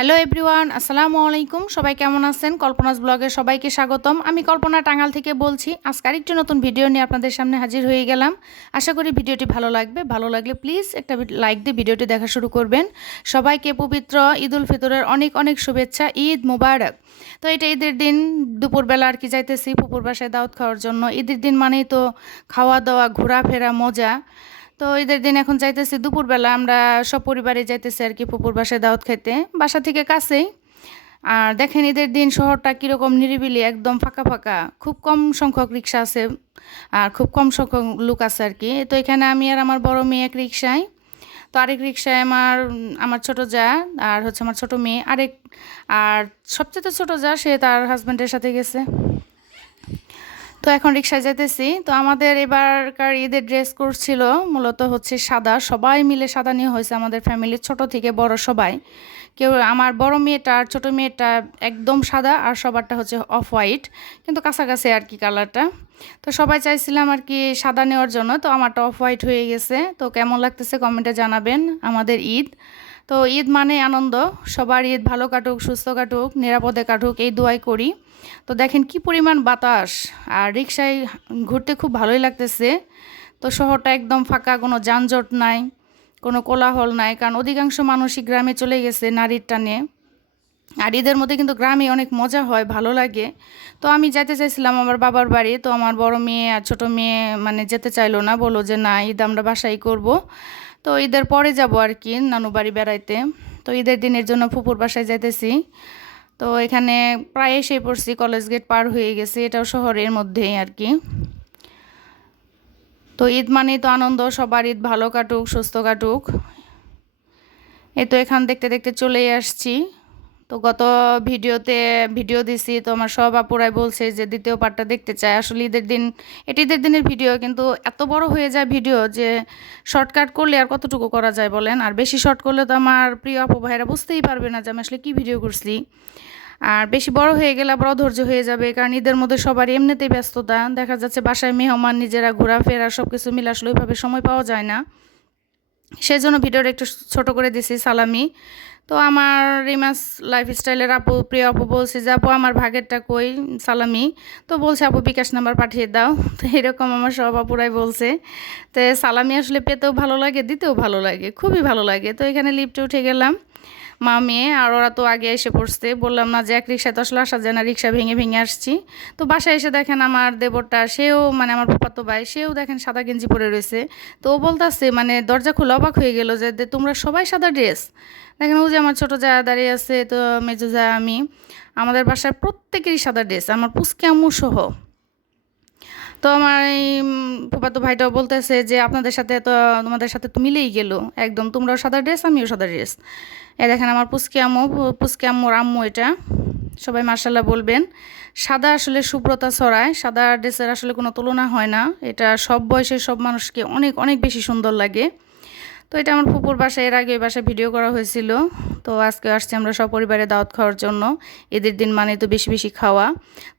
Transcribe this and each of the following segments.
Hello everyone, আসসালামু আলাইকুম। সবাই কেমন আছেন? কল্পনাস ব্লগে সবাইকে স্বাগতম। আমি কল্পনা টাঙ্গাল থেকে বলছি, আজকে আরেকটি নতুন ভিডিও নিয়ে আপনাদের সামনে হাজির হয়ে গেলাম। আশা করি ভিডিওটি ভালো লাগবে। ভালো লাগলে প্লিজ একটা লাইক দিয়ে ভিডিওটি দেখা শুরু করবেন। সবাইকে পবিত্র ঈদ উল ফিতরের অনেক অনেক শুভেচ্ছা। ঈদ মুবারক। তো এটা ঈদের দিন, দুপুরবেলা আর কি যাইতেছি, পুকুর বাসায় দাওয়াত খাওয়ার জন্য। ঈদের দিন মানেই তো খাওয়া দাওয়া ঘোরাফেরা, মজা। তো ঈদের দিন এখন যাইতেছি দুপুরবেলা, আমরা সব পরিবারে যাইতেছি আর কি পুকুর বাসায় দাওয়াত খাইতে। বাসা থেকে কাছেই। আর দেখেন ঈদের দিন শহরটা কীরকম নিরিবিলি, একদম ফাঁকা ফাঁকা। খুব কম সংখ্যক রিক্সা আছে আর খুব কম সংখ্যক লোক আছে আর কি। তো এখানে আমি আর আমার বড় মেয়ে এক রিক্সায়। তো আরেক রিক্সায় আমার আমার ছোট যা আর হচ্ছে আমার ছোট মেয়ে আরেক। আর সবচেয়ে ছোট যা, সে তার হাজব্যান্ডের সাথে গেছে। তো এখন রিক্সায় যেতেছি তো আমাদের এবারকার ঈদের ড্রেস করছিল মূলত হচ্ছে সাদা। সবাই মিলে সাদা নিয়ে হয়েছে আমাদের ফ্যামিলির ছোট থেকে বড় সবাই। কেউ আমার বড় মেয়েটা আর ছোটো মেয়েটা একদম সাদা আর সবারটা হচ্ছে অফ হোয়াইট কিন্তু কাছাকাছি আর কি কালারটা তো সবাই চাইছিলাম আর কি সাদা নেওয়ার জন্য, তো আমারটা অফ হোয়াইট হয়ে গেছে। তো কেমন লাগতেছে কমেন্টে জানাবেন আমাদের ঈদ। তো ঈদ মানে আনন্দ। সবার ঈদ ভালো কাটুক, সুস্থ কাটুক, নিরাপদে কাটুক, এই দোয়াই করি। তো দেখেন কি পরিমাণ বাতাস। আর রিক্সায় ঘুরতে খুব ভালোই লাগতেছে। তো শহরটা একদম ফাঁকা, কোনো যানজট নাই, কোনো কোলাহল নাই। কারণ অধিকাংশ মানুষই গ্রামে চলে গেছে নারীর টানে। আর ঈদের মধ্যে কিন্তু গ্রামে অনেক মজা হয়, ভালো লাগে। তো আমি যেতে চাইছিলাম আমার বাবার বাড়ি। তো আমার বড় মেয়ে আর ছোট মেয়ে মানে যেতে চাইলো না। বলো যে, না, ঈদ আমরা বাসাই করব। তো ঈদের পরে যাব আর কি নানু বাড়ি বেড়াইতে। তো ঈদের দিনের জন্য ফুপুর বাসায় যাইতেছি। তো এখানে প্রায় এসে পড়ছি, কলেজ গেট পার হয়ে গেছে, এটাও শহরের মধ্যেই আর কি তো ঈদ মানেই তো আনন্দ, সবার ঈদ ভালো কাটুক, সুস্থ কাটুক। এ তো এখান দেখতে দেখতে চলেই আসছি। তো গত ভিডিওতে, ভিডিও দিছি, তো আমার সব আপুরাই বলছে যে দ্বিতীয় পার্টটা দেখতে চায়। আসলে ঈদের দিন, এটি ঈদের দিনের ভিডিও, কিন্তু এত বড় হয়ে যায় ভিডিও যে শর্টকাট করলে আর কতটুকু করা যায় বলেন? আর বেশি শর্ট করলে তো আমার প্রিয় আপু ভাইরা বুঝতেই পারবে না যে আমি আসলে কী ভিডিও করছি। আর বেশি বড় হয়ে গেলে আবার অধৈর্য হয়ে যাবে, কারণ ঈদের মধ্যে সবারই এমনিতেই ব্যস্ততা। দেখা যাচ্ছে বাসায় মেহমান, নিজেরা ঘোরাফেরা সব কিছু মিলে আসলে ওইভাবে সময় পাওয়া যায় না। সেজন্য ভিডিওটা একটু ছোট করে দিছি, সালামি। তো আমার রিমাস লাইফস্টাইলের আপু, প্রিয় আপু বলছে যে, আপু, আমার ভাগেরটা কই? সালামি। তো বলছে, আপু, বিকাশ নাম্বার পাঠিয়ে দাও। তো এরকম আমার সব আপুরাই বলছে। তো সালামি আসলে পেতেও ভালো লাগে, দিতেও ভালো লাগে, খুবই ভালো লাগে। তো এখানে লিফটে উঠে গেলাম। মা, মেয়ে আর ওরা তো আগে এসে পড়ছে। বললাম না যে এক রিক্সায় তো আসলে আসা যায় না রিক্সা ভেঙে ভেঙে আসছি। তো বাসায় এসে দেখেন আমার দেবরটা, সেও মানে আমার ফুপাতো ভাই, সেও দেখেন সাদা গেঞ্জি পরে রয়েছে। তো ও বলতেছে মানে দরজা খুলে অবাক হয়ে গেল যে তোমরা সবাই সাদা ড্রেস? দেখেন ও যে আমার ছোটো যা দাঁড়িয়ে আছে, তো মেজো যা আমি। আমাদের বাসায় প্রত্যেকেরই সাদা ড্রেস, আমার পুচকে আম্মু সহ। তো আমার এই ফুপাতো ভাইটাও বলতেছে যে, আপনাদের সাথে তো, তোমাদের সাথে তো মিলেই গেলো। একদম তোমরাও সাদা ড্রেস, আমিও সাদা ড্রেস। এ দেখেন আমার পুচকি আম্মু পুচকি আম্মুর আম্মু এটা। সবাই মার্শাল্লাহ বলবেন। সাদা আসলে সুব্রতা ছড়ায়, সাদা ড্রেসের আসলে কোনো তুলনা হয় না। এটা সব বয়সের সব মানুষকে অনেক অনেক বেশি সুন্দর লাগে। তো এটা আমার ফুপুর বাসায়, এর আগে বাসায় ভিডিও করা হয়েছিল। তো আজকে আসছি আমরা সব পরিবারে দাওয়াত খাওয়ার জন্য। এদের দিন মানে তো বেশি বেশি খাওয়া।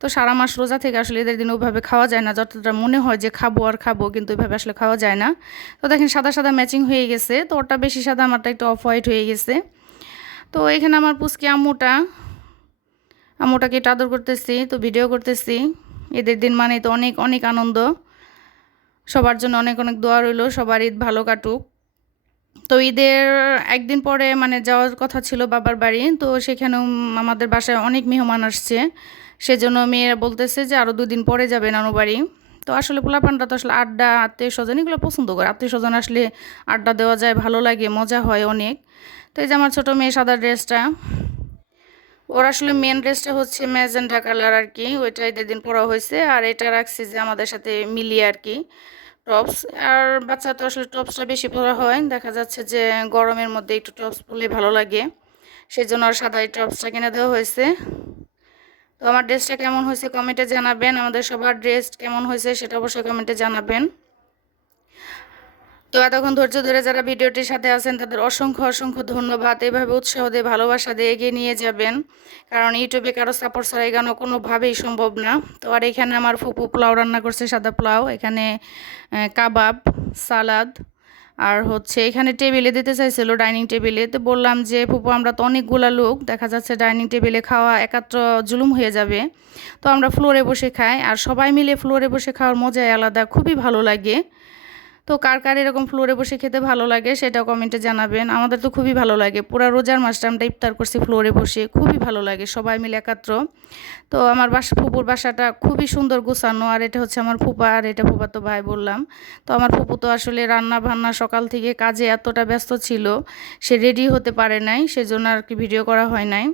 তো সারা মাস রোজা থেকে আসলে এদের দিন ওইভাবে খাওয়া যায় না। যতটা মনে হয় যে খাব আর খাব, কিন্তু ওইভাবে আসলে খাওয়া যায় না। তো দেখেন সাদা সাদা ম্যাচিং হয়ে গেছে। তো ওটা বেশি সাদা, আমারটা একটু অফ হোয়াইট হয়ে গেছে। তো এখানে আমার পুচকি আম্মুটা, আম্মুটাকে একটু আদর করতেছি, তো ভিডিও করতেছি। ঈদের দিন মানে তো অনেক অনেক আনন্দ। সবার জন্য অনেক অনেক দোয়া রইল, সবার ঈদ ভালো কাটুক। তো ঈদের একদিন পরে মানে যাওয়ার কথা ছিল বাবার বাড়ি, তো সেখানেও আমাদের বাসায় অনেক মেহমান আসছে। সেজন্য মেয়েরা বলতেছে যে আরও দুদিন পরে যাবে নানু বাড়ি। তো আসলে পোলাপানটা তো আসলে আড্ডা, আত্মীয় স্বজন এগুলো পছন্দ করে। আত্মীয় স্বজন আসলে আড্ডা দেওয়া যায়, ভালো লাগে, মজা হয় অনেক। তো এই যে আমার ছোটো মেয়ে সাদা ড্রেসটা, ওর আসলে মেন ড্রেসটা হচ্ছে ম্যাজেন্ডা কালার আর কি ওইটা ঈদের দিন পরা হয়েছে, আর এটা রাখছি যে আমাদের সাথে মিলিয়ে আর কি টপস আর বাচ্চা তো আসলে টপসটা বেশি পরা হয়, দেখা যাচ্ছে যে গরমের মধ্যে একটু টপস পরলে ভালো লাগে সেই জন্য আর সাদা এই টপসটা কিনে দেওয়া হয়েছে। তো আমার ড্রেসটা কেমন হয়েছে কমেন্টে জানাবেন, আমাদের সবার ড্রেস কেমন হয়েছে সেটা অবশ্যই কমেন্টে জানাবেন। তো এতক্ষণ ধৈর্য ধরে যারা ভিডিওটির সাথে আছেন, তাদের অসংখ্য অসংখ্য ধন্যবাদ। এভাবে উৎসাহ দিয়ে, ভালোবাসা দিয়ে এগিয়ে নিয়ে যাবেন। কারণ ইউটিউবে কারও সাপোর্ট ছাড়া এগানো কোনোভাবেই সম্ভব না। তো আর এখানে আমার ফুপু পোলাও রান্না করছে, সাদা পোলাও। এখানে কাবাব, সালাদ, আর হচ্ছে এখানে টেবিলে দিতে চাইছিল ডাইনিং টেবিলে তো বললাম যে, ফুপু, আমরা তো অনেকগুলা লোক, দেখা যাচ্ছে ডাইনিং টেবিলে খাওয়া একাত্র জুলুম হয়ে যাবে। তো আমরা ফ্লোরে বসে খাই। আর সবাই মিলে ফ্লোরে বসে খাওয়ার মজাই আলাদা, খুবই ভালো লাগে। তো কার কার এরকম ফ্লোরে বসে খেতে ভালো লাগে সেটা কমেন্টে জানাবেন। আমাদের তো খুবই ভালো লাগে। পুরো রোজার মাসটা আমরা ইফতার করছি ফ্লোরে বসে। খুবই ভালো লাগে, সবাই মিলে একাত্র। তো আমার বাসা, ফুপুর বাসাটা খুবই সুন্দর গোছানো। আর এটা হচ্ছে আমার ফুপা, আর এটা ফুপা তো ভাই বললাম। তো আমার ফুপু তো আসলে রান্না বান্না সকাল থেকে কাজে এতটা ব্যস্ত ছিল, সে রেডি হতে পারে নাই, সেজন্য আর কি ভিডিও করা হয় নাই।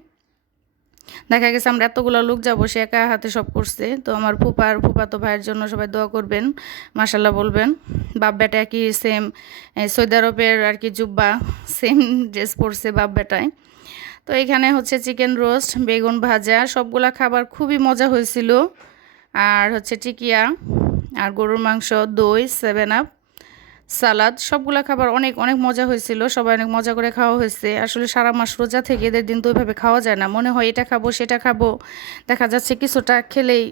দেখা গেছে আমরা এতগুলো লোক যাব, সে একা হাতে সব করছে। তো আমার ফুপার ফুপাতো ভাইয়ের জন্য সবাই দোয়া করবেন মাসাল্লাহ বলবেন। বাপ বেটা কি সেম সৌদি আরবের আর কি জুব্বা সেম ড্রেস পরছে বাপ বেটায় তো এখানে হচ্ছে চিকেন রোস্ট, বেগুন ভাজা, সবগুলা খাবার খুবই মজা হয়েছিল। আর হচ্ছে টিকিয়া, আর গরুর মাংস, দই সেভেন আপ সালাদ, সবগুলা খাবার অনেক অনেক মজা হয়েছিল, সবাই অনেক মজা করে খাওয়া হয়েছে। আসলে সারা মাস রোজা থেকে এদের দিন তো ওইভাবে খাওয়া যায় না। মনে হয় এটা খাব, সেটা খাব। দেখা যাচ্ছে কিছুটা খেলেই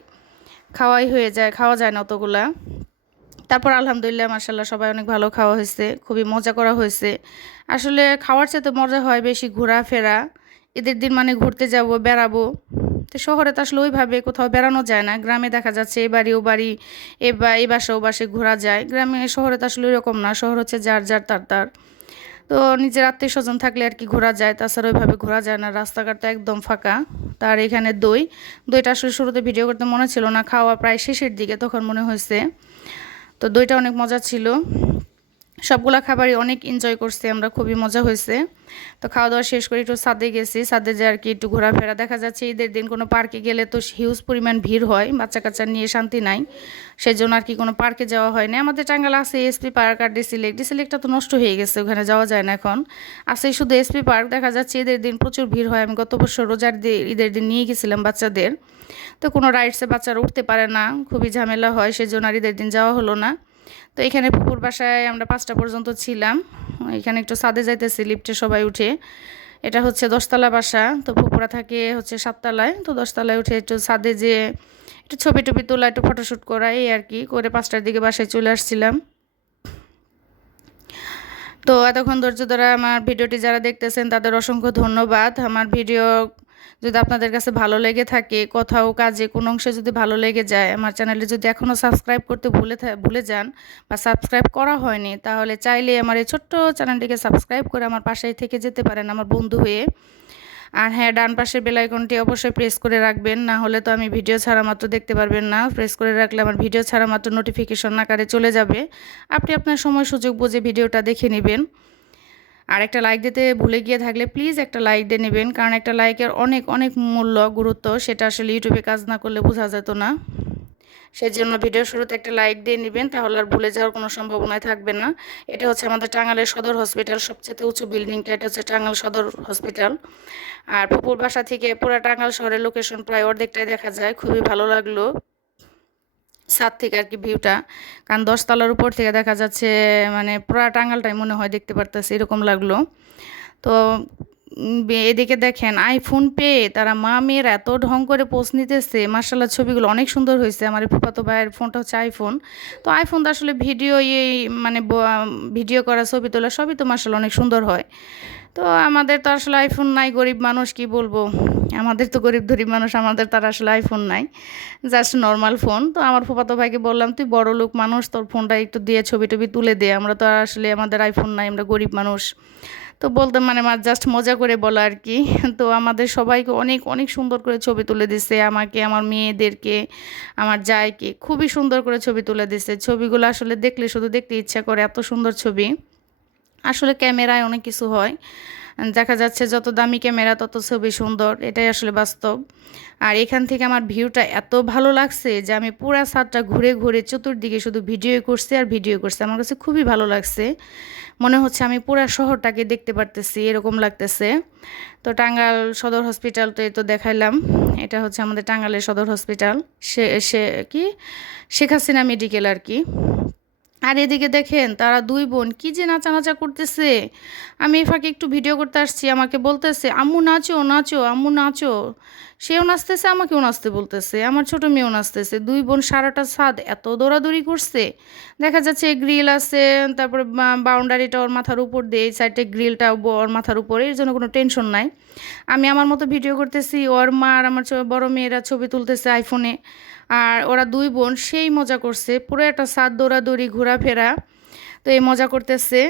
খাওয়াই হয়ে যায়, খাওয়া যায় না অতগুলা। তারপর আলহামদুলিল্লাহ মার্শাল্লাহ সবাই অনেক ভালো খাওয়া হয়েছে, খুবই মজা করা হয়েছে। আসলে খাওয়ার চেয়ে তো মজা হয় বেশি ঘোরাফেরা। ঈদের দিন মানে ঘুরতে যাব, বেড়াবো। তো শহরে তো আসলে ওইভাবে কোথাও বেড়ানো যায় না। গ্রামে দেখা যাচ্ছে এই বাড়ি ও বাড়ি, এ বা এই বাসে ও বাসে ঘোরা যায়। গ্রামে, শহরে তো আসলে ওইরকম না। শহর হচ্ছে যার যার, তার তার। তো নিজের আত্মীয় স্বজন থাকলে আর কি ঘোরা যায়। তাছাড়া ওইভাবে ঘোরা যায় না। রাস্তাঘাট তো একদম ফাঁকা। তার এখানে দই। দইটা আসলে শুরুতে ভিডিও করতে মনে ছিল না। খাওয়া প্রায় শেষের দিকে তখন মনে হয়েছে। তো দইটা অনেক মজা ছিল। সবগুলা খাবারই অনেক এনজয় করছি, আমরা খুবই মজা হয়েছে। তো খাওয়া দাওয়া শেষ করে একটু সাদে গেছি সাদে যে আর কি একটু ঘোরাফেরা দেখা যাচ্ছে, ঈদের দিন কোনো পার্কে গেলে তো হিউজ পরিমাণ ভিড় হয় বাচ্চা কাচ্চা নিয়ে শান্তি নাই। সেই জন্য আর কি কোনো পার্কে যাওয়া হয় না আমাদের টাঙ্গাল আছে এসপি পার্ক আর ডিসিলেক ডিসিলেকটা তো নষ্ট হয়ে গেছে, ওখানে যাওয়া যায় না এখন। আছে শুধু এসপি পার্ক দেখা যাচ্ছে ঈদের দিন প্রচুর ভিড় হয়। আমি গত বছর রোজার দিয়ে ঈদের দিন নিয়ে গেছিলাম বাচ্চাদের। তো কোনো রাইডসে বাচ্চারা উঠতে পারে না, খুবই ঝামেলা হয়, সেজন্য আর ঈদের দিন যাওয়া হলো না। তো এখানে পুকুর বাসায় আমরা পাঁচটা পর্যন্ত ছিলাম। এখানে একটু সাদে যাইতেছি, লিফটে সবাই উঠে। এটা হচ্ছে দশতলা বাসা, তো পুকুরা থাকে হচ্ছে সাততলায়। তো দশতলায় উঠে একটু সাদে যে একটু ছবি টবি তোলা, একটু ফটোশ্যুট করা, এই আর কি, করে পাঁচটার দিকে বাসায় চলে আসছিলাম। তো এতক্ষণ ধৈর্য ধরে আমার ভিডিওটি যারা দেখতেছেন, তাদের অসংখ্য ধন্যবাদ। আমার ভিডিও যদি আপনাদের কাছে ভালো লেগে থাকে, কোথাও, কাজে, কোনো অংশে যদি ভালো লেগে যায়, আমার চ্যানেলে যদি এখনও সাবস্ক্রাইব করতে ভুলে ভুলে যান বা সাবস্ক্রাইব করা হয়নি, তাহলে চাইলে আমার এই ছোট্ট চ্যানেলটিকে সাবস্ক্রাইব করে আমার পাশেই থেকে যেতে পারেন আমার বন্ধু হয়ে। আর হ্যাঁ ডান পাশের বেলাইকনটি অবশ্যই প্রেস করে রাখবেন, না হলে তো আমি ভিডিও ছাড়া মাত্র দেখতে পারবেন না। প্রেস করে রাখলে আমার ভিডিও ছাড়া মাত্র নোটিফিকেশন আকারে চলে যাবে। আপনি আপনার সময় সুযোগ বুঝে ভিডিওটা দেখে নেবেন। আর একটা লাইক দিতে ভুলে গিয়ে থাকলে প্লিজ একটা লাইক দিয়ে নেবেন। কারণ একটা লাইকের অনেক অনেক মূল্য, গুরুত্ব, সেটা আসলে ইউটিউবে কাজ না করলে বোঝা যেত না। সেই জন্য ভিডিও শুরুতে একটা লাইক দিয়ে নেবেন, তাহলে আর ভুলে যাওয়ার কোনো সম্ভাবনাই থাকবে না। এটা হচ্ছে আমাদের টাঙ্গালের সদর হসপিটাল সবচেয়ে উঁচু বিল্ডিংটা এটা হচ্ছে টাঙ্গাল সদর হসপিটাল আর পুকুর বাসা থেকে পুরো টাঙ্গাল শহরের লোকেশন প্রায় অর্ধেকটাই দেখা যায়, খুবই ভালো লাগল। ছাদ থেকে আর কি ভিউটা কারণ দশতলার উপর থেকে দেখা যাচ্ছে মানে পুরা টাঙ্গালটাই মনে হয় দেখতে পারতেছে, এরকম লাগল। তো এদিকে দেখেন আইফোন পেয়ে তারা মা মেয়ের এত ঢং করে পোস্ট নিতেছে। মার্শাল্লাহ ছবিগুলো অনেক সুন্দর হয়েছে। আমার ফুপাতো ভাইয়ের ফোনটা হচ্ছে আইফোন তো আইফোন তো আসলে ভিডিও এই মানে ভিডিও করা, ছবি তোলা, সবই তো মার্শাল অনেক সুন্দর হয়। তো আমাদের তো আসলে আইফোন নাই, গরিব মানুষ কি বলব? আমাদের তো গরিব গরিব মানুষ, আমাদের তার আসলে আইফোন নাই জাস্ট নর্মাল ফোন তো আমার ফুপাতো ভাইকে বললাম, তুই বড় লোক মানুষ, তোর ফোনটা একটু দিয়ে ছবি টবি তুলে দে, আমরা তো আসলে আমাদের আইফোন নাই, আমরা গরিব মানুষ। তো বলতে মানে আমার জাস্ট মজা করে বলো আর কি। তো আমাদের সবাইকে অনেক অনেক সুন্দর করে ছবি তুলে দিছে, আমাকে, আমার মেয়েদেরকে, আমার জায়কে খুবই সুন্দর করে ছবি তুলে দিছে। ছবিগুলো আসলে দেখলে শুধু দেখতে ইচ্ছা করে, এত সুন্দর ছবি। আসলে ক্যামেরায় অনেক কিছু হয়। দেখা যাচ্ছে যত দামি ক্যামেরা, তত ছবি সুন্দর, এটাই আসলে বাস্তব। আর এখান থেকে আমার ভিউটা এত ভালো লাগছে যে আমি পুরা ছাদটা ঘুরে ঘুরে চতুর্দিকে শুধু ভিডিও করছি আর ভিডিও করছি। আমার কাছে খুবই ভালো লাগছে। মনে হচ্ছে আমি পুরা শহরটাকে দেখতে পারতেছি, এরকম লাগতেছে। তো টাঙ্গাল সদর হসপিটাল তো তো দেখাইলাম। এটা হচ্ছে আমাদের টাঙ্গালের সদর হসপিটাল সে সে কি? শেখ হাসিনা মেডিকেল আর কি। আর এদিকে দেখেন, তারা দুই বোন কি যে নাচানাচা করতেছে। আমি এ ফাঁকে একটু ভিডিও করতে আসছি, আমাকে বলতেছে, আম্মু নাচো নাচো, আম্মু নাচো। সেও নাচতেছে, আমাকেও নাচতে বলতেছে। আমার ছোট মেয়েও নাচতেছে। দুই বোন সারাটা ছাদ এত দৌড়াদৌড়ি করছে। দেখা যাচ্ছে গ্রিল আছে, তারপরে বাউন্ডারিটা ওর মাথার উপর দিয়ে, এই সাইডে গ্রিলটা ওর মাথার উপরে, এর জন্য কোনো টেনশন নাই। আমি আমার মতো ভিডিও করতেছি, ওর মা আর আমার বড় মেয়েরা ছবি তুলতেছে আইফোনে। আর ওরা দুই বোন সেই মজা করছে, পুরো একটা ছাদ দৌড়াদৌড়ি, ঘোরাফেরা। তো এই মজা করতেছে।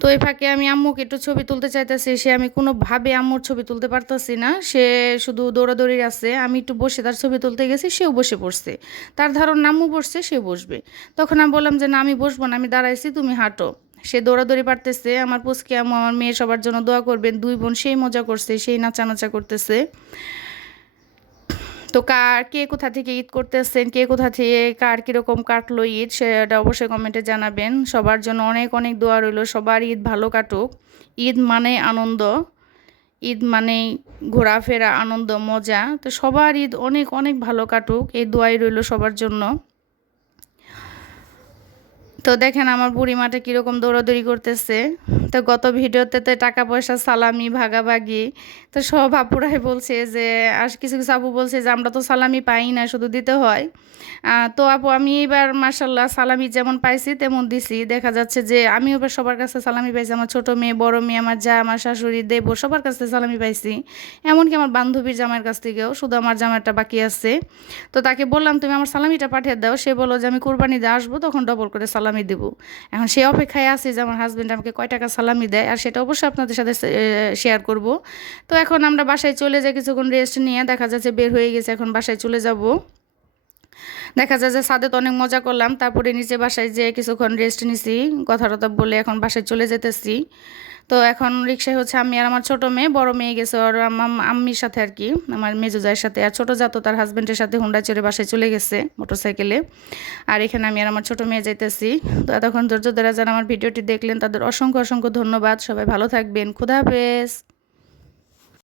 তো এই ফাঁকে আমি আম্মুকে একটু ছবি তুলতে চাইতেছি, সে আমি কোনোভাবে আম্মুর ছবি তুলতে পারতেছি না, সে শুধু দৌড়াদৌড়ি আছে, আমি একটু বসে তার ছবি তুলতে গেছি, সেও বসে পড়ছে। তার ধারণ আম্মু বসছে সে বসবে। তখন আমি বললাম যে, না, আমি বসবো না, আমি দাঁড়াইছি, তুমি হাঁটো। সে দৌড়াদৌড়ি পারতেছে, আমার পুচকে আম্মু আমার মেয়ে সবার জন্য দোয়া করবেন, দুই বোন সেই মজা করছে, সেই নাচানাচা করতেছে। তো কার কে কোথা থেকে ঈদ করতেছেন, কে কোথা থেকে কার কীরকম কাটলো ঈদ, সেটা অবশ্যই কমেন্টে জানাবেন। সবার জন্য অনেক অনেক দোয়া রইল। সবার ঈদ ভালো কাটুক। ঈদ মানে আনন্দ। ঈদ মানে ঘোরাফেরা, আনন্দ, মজা। তো সবার ঈদ অনেক অনেক ভালো কাটুক। এই দোয়াই রইল সবার জন্য। তো দেখেন আমার বুড়ি মাঠে কীরকম দৌড়াদৌড়ি করতেছে। তো গত ভিডিওতে তো টাকা পয়সা, সালামি, ভাগাভাগি, তো সব আপুরাই বলছে যে, আর কিছু কিছু আপু বলছে যে, আমরা তো সালামি পাই না, শুধু দিতে হয়। তো আপু, আমি এবার মার্শাল্লাহ সালামি যেমন পাইছি, তেমন দিছি। দেখা যাচ্ছে যে আমি এবার সবার কাছে সালামি পাইছি। আমার ছোট মেয়ে, বড় মেয়ে, আমার যা, আমার শাশুড়ি, দেব, সবার কাছ সালামি পাইছি। এমনকি আমার বান্ধবীর জামাইয়ের কাছ থেকেও, শুধু আমার জামাইটা বাকি আছে। তো তাকে বললাম, তুমি আমার সালামিটা পাঠিয়ে দাও। সে বলো যে, আমি কোরবানিতে আসব, তখন ডবল করে সালামি দেবো। এখন সে অপেক্ষায় আছে যে আমার হাজব্যান্ড আমাকে কয় টাকা সালামি দেয়, আর সেটা অবশ্যই আপনাদের সাথে শেয়ার করব। তো এখন আমরা বাসায় চলে যাই, কিছুক্ষণ রেস্ট নিয়ে দেখা যাচ্ছে বের হয়ে গেছে, এখন বাসায় চলে যাব। দেখা যায় যে সাদে তো অনেক মজা করলাম, তারপরে নিচে বাসায় যে কিছুক্ষণ রেস্ট নিছি কথা টথা বলে এখন বাসায় চলে যেতেছি। তো এখন রিক্সায় হচ্ছে আমি আর আমার ছোট মেয়ে, বড় মেয়ে গেছে ওর আম্মির সাথে আর কি, আমার মেজো জায়ের সাথে। আর ছোটো যাতো তার হাজব্যান্ডের সাথে হুন্ডা চড়ে বাসায় চলে গেছে মোটরসাইকেলে আর এখানে আমি আর আমার ছোট মেয়ে যাইতেছি। তো এতক্ষণ ধৈর্য দ্বারা যারা আমার ভিডিওটি দেখলেন তাদের অসংখ্য অসংখ্য ধন্যবাদ। সবাই ভালো থাকবেন। খুদা হাফেজ।